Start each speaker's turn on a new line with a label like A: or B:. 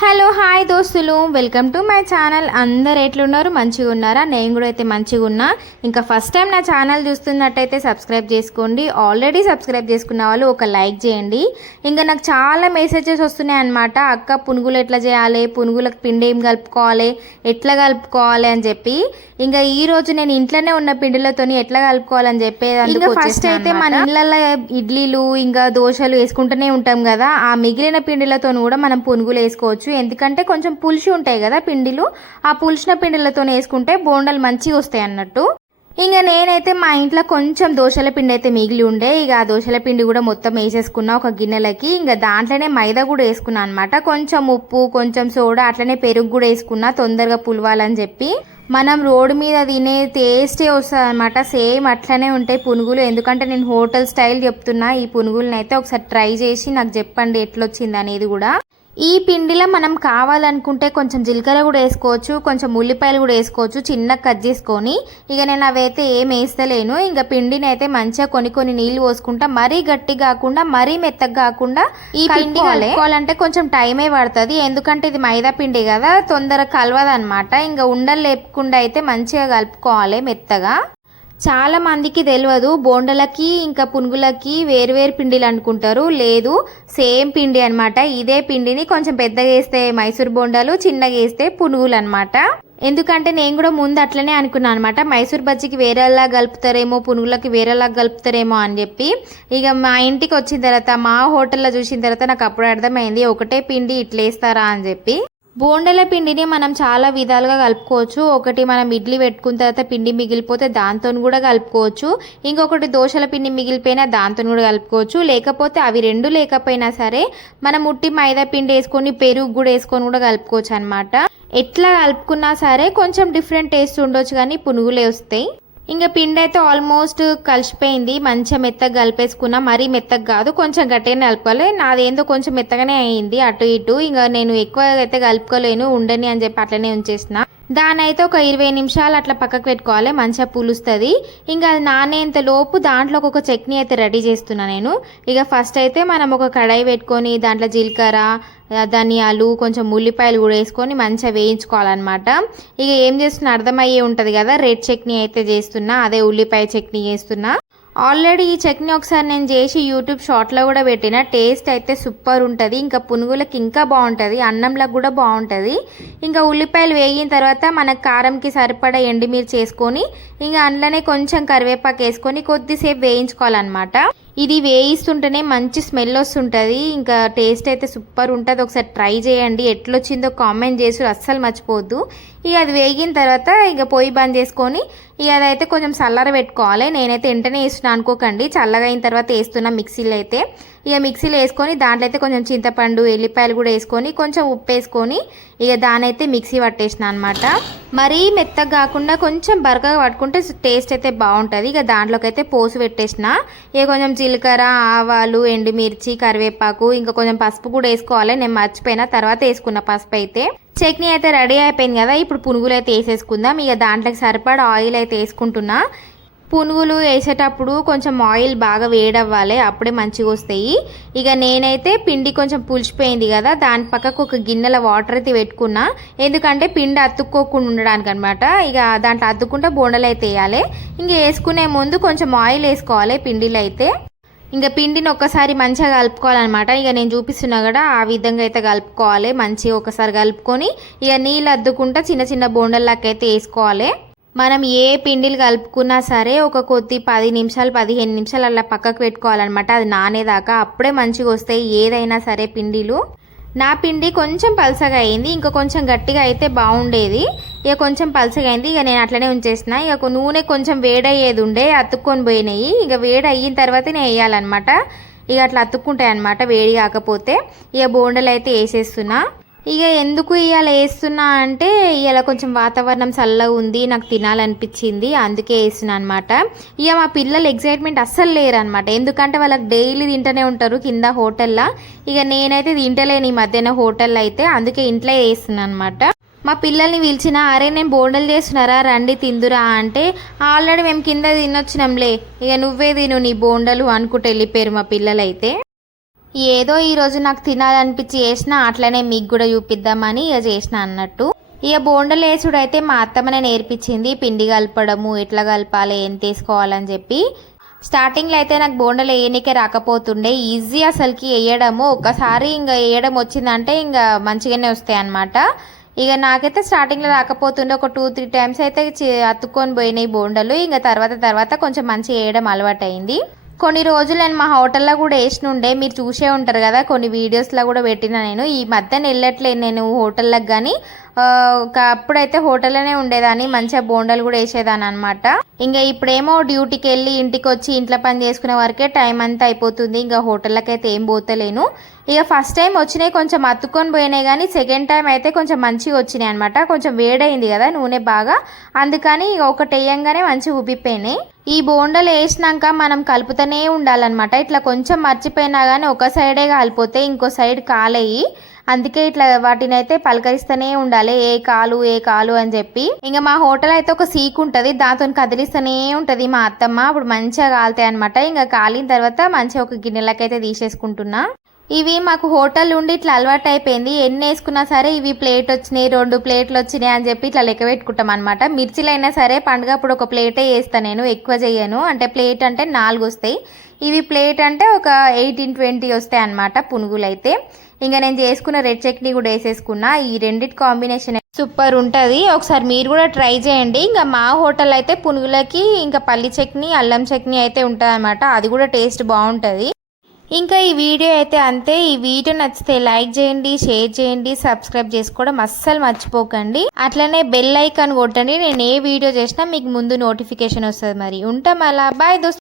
A: Hello hi దోస్తులు. Welcome to my channel అందరు ఎట్లున్నారు? మంచిగా ఉన్నారా? నేను కూడా అయితే మంచిగా ఉన్నా. ఇంకా ఫస్ట్ టైం నా ఛానల్ చూస్తున్నట్టయితే సబ్స్క్రైబ్ చేసుకోండి. ఆల్రెడీ సబ్స్క్రైబ్ చేసుకున్న వాళ్ళు ఒక లైక్ చేయండి. ఇంకా నాకు చాలా మెసేజెస్ వస్తున్నాయి అనమాట అక్క పునుగులు ఎట్లా చేయాలి? పునుగులకు పిండి ఏం కలుపుకోవాలి? ఎట్లా కలుపుకోవాలి అని చెప్పి. ఇంకా ఈ రోజు నేను ఇంట్లోనే ఉన్న పిండిలతోని ఎట్లా కలుపుకోవాలని చెప్పేది ఇంకా ఫస్ట్ అయితే మన ఇళ్ళల్లో ఇడ్లీలు ఇంకా దోశలు వేసుకుంటూనే ఉంటాం కదా. ఆ మిగిలిన పిండిలతో కూడా మనం పునుగులు వేసుకోవచ్చు. ఎందుకంటే కొంచెం పులుసు ఉంటాయి కదా పిండిలు. ఆ పులిసిన పిండిలతో వేసుకుంటే బోండాలు మంచిగా వస్తాయి అన్నట్టు. ఇంకా నేనైతే మా ఇంట్లో కొంచెం దోశల పిండి అయితే మిగిలి ఉండే. ఇక ఆ దోశల పిండి కూడా మొత్తం వేసేసుకున్నా ఒక గిన్నెలకి. ఇంకా దాంట్లోనే మైదా కూడా వేసుకున్నా అనమాట కొంచెం ఉప్పు కొంచెం సోడా అట్లనే పెరుగు కూడా వేసుకున్నా తొందరగా పులవాలని చెప్పి. మనం రోడ్డు మీద తినే టేస్టే వస్తుంది అనమాట సేమ్ అట్లనే ఉంటాయి పునుగులు. ఎందుకంటే నేను హోటల్ స్టైల్ చెప్తున్నా. ఈ పునుగులను అయితే ఒకసారి ట్రై చేసి నాకు చెప్పండి ఎట్లొచ్చింది అనేది కూడా. ఈ పిండిలో మనం కావాలనుకుంటే కొంచెం జీలకర్ర కూడా వేసుకోవచ్చు కొంచెం ఉల్లిపాయలు కూడా వేసుకోవచ్చు చిన్నగా కట్ చేసుకొని. ఇక నేను అవైతే ఏం వేస్తలేను. ఇంకా పిండిని అయితే మంచిగా కొన్ని కొన్ని నీళ్ళు పోసుకుంటా మరీ గట్టి కాకుండా మరీ మెత్తగా కాకుండా ఈ పిండి కలుపుకోవాలంటే కొంచెం టైమే పడుతుంది. ఎందుకంటే ఇది మైదా పిండి కదా తొందరగా కలవదు అనమాట ఇంకా ఉండలు లేపకుండా అయితే మంచిగా కలుపుకోవాలి మెత్తగా. చాలా మందికి తెలియదు బోండలకి ఇంకా పునుగులకి వేరువేరు పిండిలు అనుకుంటారు లేదు సేమ్ పిండి అనమాట ఇదే పిండిని కొంచెం పెద్దగా వేస్తే మైసూర్ బోండాలు చిన్నగా వేస్తే పునుగులు అనమాట ఎందుకంటే నేను కూడా ముందు అట్లనే అనుకున్నాను అనమాట మైసూర్ బజ్జీకి వేరేలా కలుపుతారేమో పునుగులకి వేరేలా కలుపుతారేమో అని చెప్పి. ఇక మా ఇంటికి వచ్చిన తర్వాత మా హోటల్లో చూసిన తర్వాత నాకు అప్పుడు అర్థమైంది ఒకటే పిండి ఇట్లా వేస్తారా అని చెప్పి. బోండల పిండిని మనం చాలా విధాలుగా కలుపుకోవచ్చు. ఒకటి మనం ఇడ్లీ పెట్టుకున్న తర్వాత పిండి మిగిలిపోతే దాంతో కూడా కలుపుకోవచ్చు. ఇంకొకటి దోశల పిండి మిగిలిపోయినా దాంతో కూడా కలుపుకోవచ్చు. లేకపోతే అవి రెండు లేకపోయినా సరే మనం ఉట్టి మైదా పిండి వేసుకొని పెరుగు కూడా వేసుకొని కూడా కలుపుకోవచ్చు అనమాట ఎట్లా కలుపుకున్నా సరే కొంచెం డిఫరెంట్ టేస్ట్ ఉండొచ్చు కానీ పునుగులే వస్తాయి. ఇంకా పిండి అయితే ఆల్మోస్ట్ కలిసిపోయింది. మంచిగా మెత్తగా కలిపేసుకున్నా. మరీ మెత్తగా కాదు కొంచెం గట్టిగానే కలుపుకోవాలి. నాదేందో కొంచెం మెత్తగానే అయింది. అటు ఇటు. ఇంకా నేను ఎక్కువ అయితే కలుపుకోలేను. ఉండని అని చెప్పి అట్లనే ఉంచేసిన. దాని అయితే ఒక ఇరవై నిమిషాలు అట్లా పక్కకు పెట్టుకోవాలి మంచిగా పులుస్తుంది. ఇంకా అది నానేంత లోపు దాంట్లో ఒక చట్నీ అయితే రెడీ చేస్తున్నా నేను. ఇక ఫస్ట్ అయితే మనం ఒక కడాయి పెట్టుకొని దాంట్లో జీలకర్ర ధనియాలు కొంచెం ఉల్లిపాయలు కూడా వేసుకొని మంచిగా వేయించుకోవాలన్నమాట. ఇక ఏం చేస్తున్నా అర్థమయ్యే ఉంటుంది కదా రెడ్ చట్నీ అయితే చేస్తున్నా అదే ఉల్లిపాయ చట్నీ చేస్తున్నా. ఆల్రెడీ ఈ చట్నీ ఒకసారి నేను చేసి యూట్యూబ్ షార్ట్లో కూడా పెట్టిన. టేస్ట్ అయితే సూపర్ ఉంటుంది. ఇంకా పునుగులకి ఇంకా బాగుంటుంది. అన్నంలో కూడా బాగుంటుంది. ఇంకా ఉల్లిపాయలు వేగిన తర్వాత మనకు కారంకి సరిపడా ఎండుమిర్చి వేసుకొని ఇంకా అందులోనే కొంచెం కరివేపాకు వేసుకొని కొద్దిసేపు వేయించుకోవాలన్నమాట. ఇది వేయిస్తుంటేనే మంచి స్మెల్ వస్తుంటుంది. ఇంకా టేస్ట్ అయితే సూపర్ ఉంటుంది. ఒకసారి ట్రై చేయండి. ఎట్లొచ్చిందో కామెంట్ చేసి అస్సలు మర్చిపోవద్దు. ఇక అది వేగిన తర్వాత ఇక పొయ్యి బంద్ చేసుకొని ఇక అదైతే కొంచెం చల్లర పెట్టుకోవాలి. నేనైతే వెంటనే వేస్తున్నా అనుకోకండి. చల్లగా అయిన తర్వాత వేస్తున్నా మిక్సీలో అయితే. ఇక మిక్సీలో వేసుకొని దాంట్లో అయితే కొంచెం చింతపండు ఎల్లిపాయలు కూడా వేసుకొని కొంచెం ఉప్పు వేసుకొని ఇక దానైతే మిక్సీ పట్టేసిన అనమాట మరీ మెత్తగా కాకుండా కొంచెం బరకగా పట్టుకుంటే టేస్ట్ అయితే బాగుంటుంది. ఇక దాంట్లోకైతే పోసి పెట్టేసిన. ఇక కొంచెం జీలకర్ర ఆవాలు ఎండుమిర్చి కరివేపాకు ఇంకా కొంచెం పసుపు కూడా వేసుకోవాలి. నేను మర్చిపోయిన తర్వాత వేసుకున్న పసుపు అయితే. చట్నీ అయితే రెడీ అయిపోయింది కదా. ఇప్పుడు పునుగులు అయితే వేసేసుకుందాం. ఇక దాంట్లోకి సరిపడా ఆయిల్ అయితే వేసుకుంటున్నా. పునుగులు వేసేటప్పుడు కొంచెం ఆయిల్ బాగా వేడవ్వాలి అప్పుడే మంచిగా వస్తాయి ఇక నేనైతే పిండి కొంచెం పులిచిపోయింది కదా దాని పక్కకు ఒక గిన్నెల వాటర్ అయితే పెట్టుకున్నా. ఎందుకంటే పిండి అతుక్కోకుండా ఉండడానికి అనమాట ఇక దాంట్లో అతుక్కుంటే బోండలు అయితే వేయాలి. ఇంక వేసుకునే ముందు కొంచెం ఆయిల్ వేసుకోవాలి పిండిలో అయితే. ఇంకా పిండిని ఒక్కసారి మంచిగా కలుపుకోవాలన్నమాట. ఇక నేను చూపిస్తున్నా కూడా ఆ విధంగా అయితే కలుపుకోవాలి. మంచిగా ఒకసారి కలుపుకొని ఇక నీళ్ళు అద్దుకుంటా చిన్న చిన్న బోండల్లాకైతే వేసుకోవాలి. మనం ఏ పిండిలు కలుపుకున్నా సరే ఒక కొద్ది పది నిమిషాలు పదిహేను నిమిషాలు అలా పక్కకు పెట్టుకోవాలన్నమాట. అది నానేదాకా అప్పుడే మంచిగా వస్తాయి ఏదైనా సరే పిండిలు. నా పిండి కొంచెం పలసగా అయింది ఇంకా కొంచెం గట్టిగా అయితే బాగుండేది. ఇక కొంచెం పలసగా అయింది ఇక నేను అట్లనే ఉంచేసిన. ఇక నూనె కొంచెం వేడయ్యేది ఉండే అతుక్కొని పోయినాయి. ఇక వేడి అయిన తర్వాతనే వేయాలన్నమాట. ఇక అట్లా అతుక్కుంటాయి అనమాట వేడి కాకపోతే. ఇక బోండలు అయితే వేసేస్తున్నా. ఇక ఎందుకు ఇవాళ వేస్తున్నా అంటే ఇవాళ కొంచెం వాతావరణం చల్లగా ఉంది నాకు తినాలనిపించింది అందుకే వేస్తున్నా అనమాట ఇక మా పిల్లలు ఎగ్జైట్మెంట్ అస్సలు లేరు అనమాట ఎందుకంటే వాళ్ళకి డైలీ తింటూనే ఉంటారు కింద హోటల్లో. ఇక నేనైతే తింటలేను ఈ మధ్యన హోటల్లో అయితే అందుకే ఇంట్లో వేస్తున్నాను అనమాట మా పిల్లల్ని పిలిచిన అరే నేను బోండలు చేస్తున్నారా? రండి తిందురా అంటే ఆల్రెడీ మేము కింద తినొచ్చినాంలే ఇక నువ్వే తిను నీ బోండలు అనుకుంటూ వెళ్ళిపోయారు మా పిల్లలైతే. ఏదో ఈరోజు నాకు తినాలనిపించి చేసిన అట్లనే మీకు కూడా చూపిద్దామని ఇక చేసిన అన్నట్టు. ఇక బోండలు వేసుడు అయితే మా అత్తమ్మనే నేర్పించింది పిండి కలపడము ఎట్లా కలపాలి ఎంత వేసుకోవాలని చెప్పి. స్టార్టింగ్లో అయితే నాకు బోండలు వేయనికే రాకపోతుండే ఈజీ అసలుకి వేయడము. ఒక్కసారి ఇంకా వేయడం వచ్చిందంటే ఇంకా మంచిగానే వస్తాయి అన్నమాట. ఇక నాకైతే స్టార్టింగ్లో రాకపోతుండే ఒక టూ త్రీ టైమ్స్ అయితే అతుక్కొని పోయినాయి బోండలు. ఇంకా తర్వాత తర్వాత కొంచెం మంచిగా వేయడం అలవాటు అయింది కొన్ని రోజులు నేను మా హోటల్లో కూడా వేసినుండే మీరు చూసే ఉంటారు కదా కొన్ని వీడియోస్లో కూడా పెట్టిన నేను. ఈ మధ్యన వెళ్ళట్లేదు నేను హోటల్లకు కానీ ఒక అప్పుడైతే హోటల్లోనే ఉండేదాన్ని మంచిగా బోండాలు కూడా వేసేదాన్ని అనమాట ఇంకా ఇప్పుడేమో డ్యూటీకి వెళ్ళి ఇంటికి వచ్చి ఇంట్లో పని చేసుకునే వరకే టైం అంతా అయిపోతుంది ఇంకా హోటళ్ళకి అయితే ఏం పోతలేను. ఇక ఫస్ట్ టైం వచ్చినాయి కొంచెం అతుక్కొని పోయినాయి కానీ సెకండ్ టైం అయితే కొంచెం మంచిగా వచ్చినాయి అనమాట కొంచెం వేడైంది కదా నూనె బాగా అందుకని ఇక ఒకటి వేయంగానే మంచిగా ఉబ్బిపోయినాయి. ఈ బోండలు వేసినాక మనం కలుపుతూనే ఉండాలన్నమాట. ఇట్లా కొంచెం మర్చిపోయినా కానీ ఒక సైడే కాలిపోతే ఇంకో సైడ్ కాలేయి. అందుకే ఇట్లా వాటిని అయితే పలకరిస్తూనే ఉండాలి. ఏ కాలు ఏ కాలు అని చెప్పి. ఇంకా మా హోటల్ అయితే ఒక సీక్ ఉంటుంది. దాంతో కదిలిస్తూనే ఉంటుంది మా అత్తమ్మ. అప్పుడు మంచిగా కాలుతాయి అనమాట ఇంకా కాలిన తర్వాత మంచిగా ఒక గిన్నెలకైతే తీసేసుకుంటున్నా. ఇవి మాకు హోటల్ ఉండి ఇట్లా అలవాటు అయిపోయింది ఎన్ని వేసుకున్నా సరే ఇవి ప్లేట్ వచ్చినాయి రెండు ప్లేట్లు వచ్చినాయి అని చెప్పి ఇట్లా లెక్క పెట్టుకుంటాం అనమాట మిర్చిలైనా సరే పండుగ అప్పుడు ఒక ప్లేటే వేస్తాను నేను ఎక్కువ చేయను. అంటే ప్లేట్ అంటే నాలుగు వస్తాయి. ఇవి ప్లేట్ అంటే ఒక ఎయిటీన్ ట్వంటీ వస్తాయి అనమాట పునుగులు అయితే ఇంకా నేను చేసుకున్న రెడ్ చట్నీ కూడా వేసేసుకున్నా. ఈ రెండిటి కాంబినేషన్ సూపర్ ఉంటుంది. ఒకసారి మీరు కూడా ట్రై చేయండి. ఇంకా మా హోటల్ అయితే పునుగులకి ఇంకా పల్లి చట్నీ అల్లం చట్నీ అయితే ఉంటుంది అది కూడా టేస్ట్ బాగుంటుంది. ఇంకా ఈ వీడియో అయితే అంతే. ఈ వీడియో నచ్చితే లైక్ చేయండి షేర్ చేయండి సబ్స్క్రైబ్ చేసుకోవడం అస్సలు మర్చిపోకండి. అట్లనే బెల్ ఐకాన్ కొట్టండి. నేను ఏ వీడియో చేసినా మీకు ముందు నోటిఫికేషన్ వస్తుంది మరి. ఉంటాం అలా బాయ్ దోస్త్.